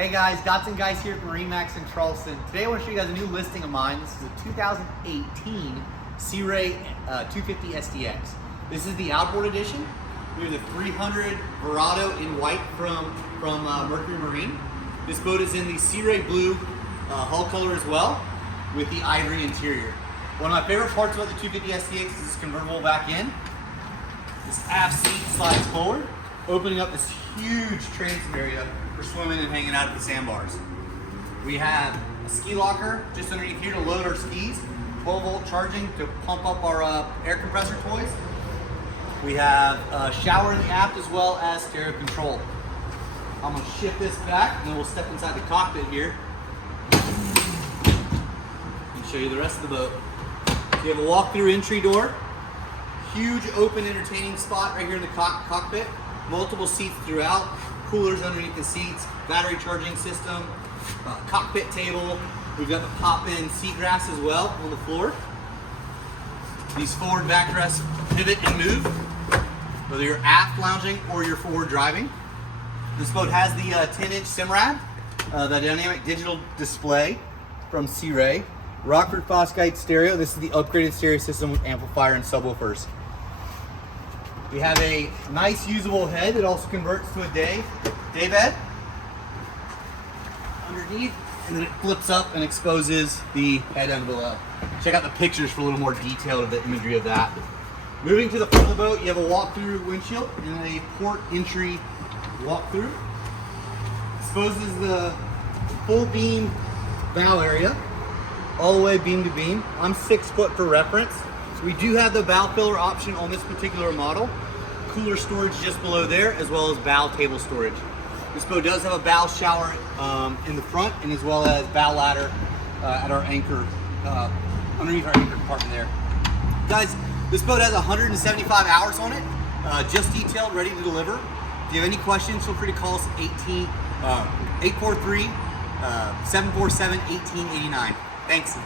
Hey guys, Dotson Guice here from MarineMax in Charleston. Today I want to show you guys a new listing of mine. This is a 2018 Sea Ray 250 SDX. This is the Outboard edition. We have the 300 Verado in white from Mercury Marine. This boat is in the Sea Ray blue hull color as well, with the ivory interior. One of my favorite parts about the 250 SDX is this convertible back in. This aft seat slides forward, opening up this huge transom area for swimming and hanging out at the sandbars. We have a ski locker just underneath here to load our skis, 12-volt charging to pump up our air compressor toys. We have a shower in the aft as well as stereo control. I'm going to shift this back and then we'll step inside the cockpit here and show you the rest of the boat. So you have a walk-through entry door, huge open entertaining spot right here in the cockpit, multiple seats throughout, coolers underneath the seats, battery charging system, cockpit table. We've got the pop-in seat rest as well on the floor. These forward backrests pivot and move, whether you're aft lounging or you're forward driving. This boat has the 10-inch Simrad, the dynamic digital display from Sea Ray. Rockford Fosgite stereo. This is the upgraded stereo system with amplifier and subwoofers. We have a nice usable head that also converts to a day bed underneath, and then it flips up and exposes the head end below. Check out the pictures for a little more detail of the imagery of that. Moving to the front of the boat, you have a walk-through windshield and a port entry walk-through. Exposes the full beam bow area, all the way beam to beam. I'm 6 foot for reference. We do have the bow filler option on this particular model. Cooler storage just below there, as well as bow table storage. This boat does have a bow shower in the front, and as well as bow ladder at our anchor, underneath our anchor compartment there. Guys, this boat has 175 hours on it, just detailed, ready to deliver. If you have any questions, feel free to call us at 843-747-1889. Thanks.